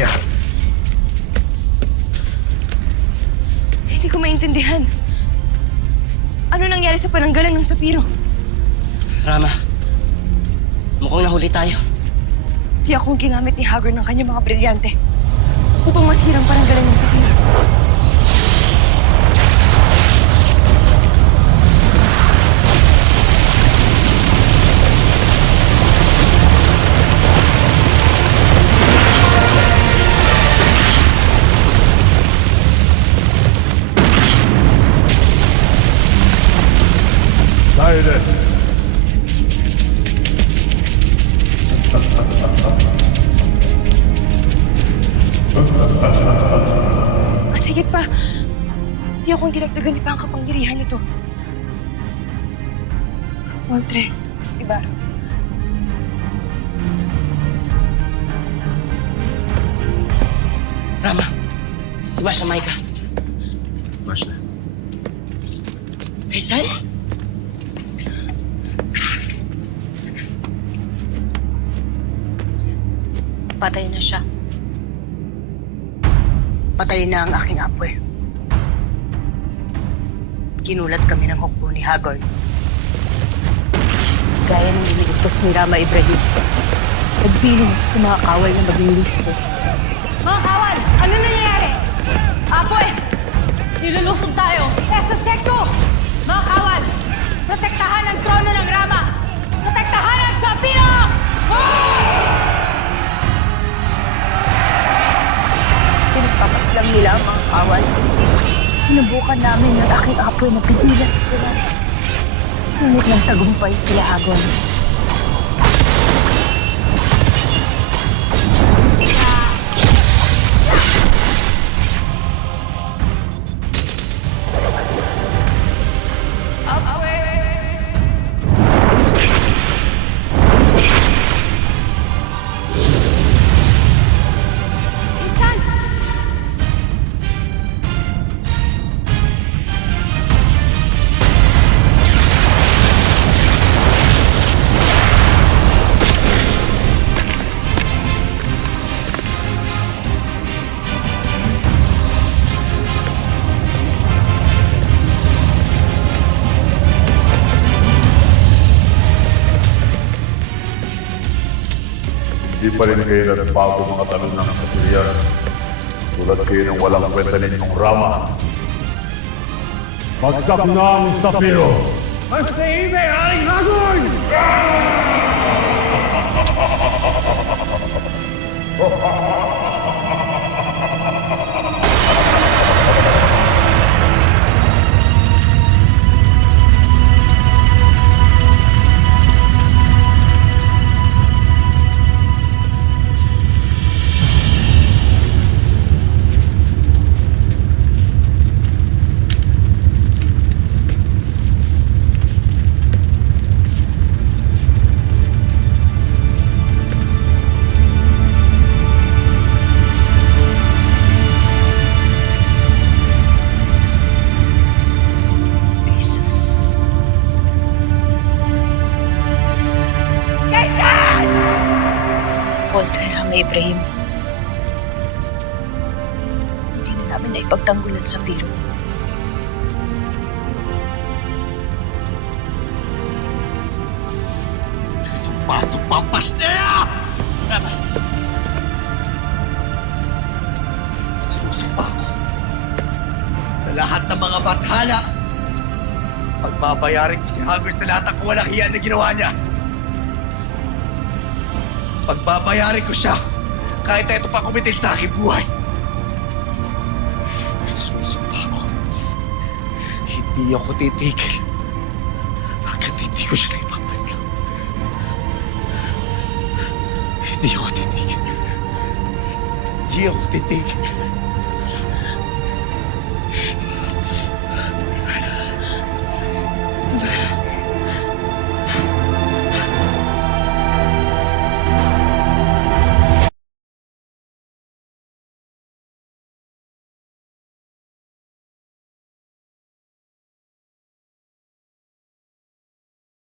here. Hindi ko maintindihan. Ano nangyari sa pananggalan ng Sapiro? Rama, mukhang nahuli tayo. Di akong ginamit ni Haggard ng kanyang mga brilyante upang masirang pananggalan ng Sapiro. Tayo din. At higit pa, di akong dinagdagan ni pa ang kapangyarihan nito. Waltre, diba? Rama, si Masha Maika. Masha. Kaisan? Patay na siya. Patay na ang aking apoy. Kinulat kami ng hukbo ni Haggard. Gaya ng iniutos ni Rama Ibrahim. Nagpiling ako sa mga kawal na maging listo. Mga kawal! Ano nangyayari? Apoy! Nilulusog tayo! Esa Secto! Mga kawal! Protektahan ang trono ng Rama! Protektahan ang Sapiro! Pinagpapaslang nila ang mga kawal. Sinubukan namin ng aking apoy na pigilan sila. Ngunit ng tagumpay sila, Hagon. Insan! Hindi pa rin kayo nagbago mga talon ng Sapirian. Tulad kayo ng walang kwenta ninyong Rama. Bagsak na ang Sapiro! Mas naibe, Aling Hagon! Walter Rama Ibrahim. Hindi na namin na ipagtanggulan sa Piro. Sumpa-sumpa ang pasneya! Rama! Sinusumpa ko. Sa lahat ng mga bathala, pagbabayarin ko si Haggard sa lahat ng kawalang hiya na ginawa niya. Pagbabayarin ko siya kahit na ito pa kumitil sa aking buhay. Sinusumpa ko. Hindi ako titigil hanggat hindi ko siya na ipapaslang. Hindi ako titigil. Hindi ako titigil.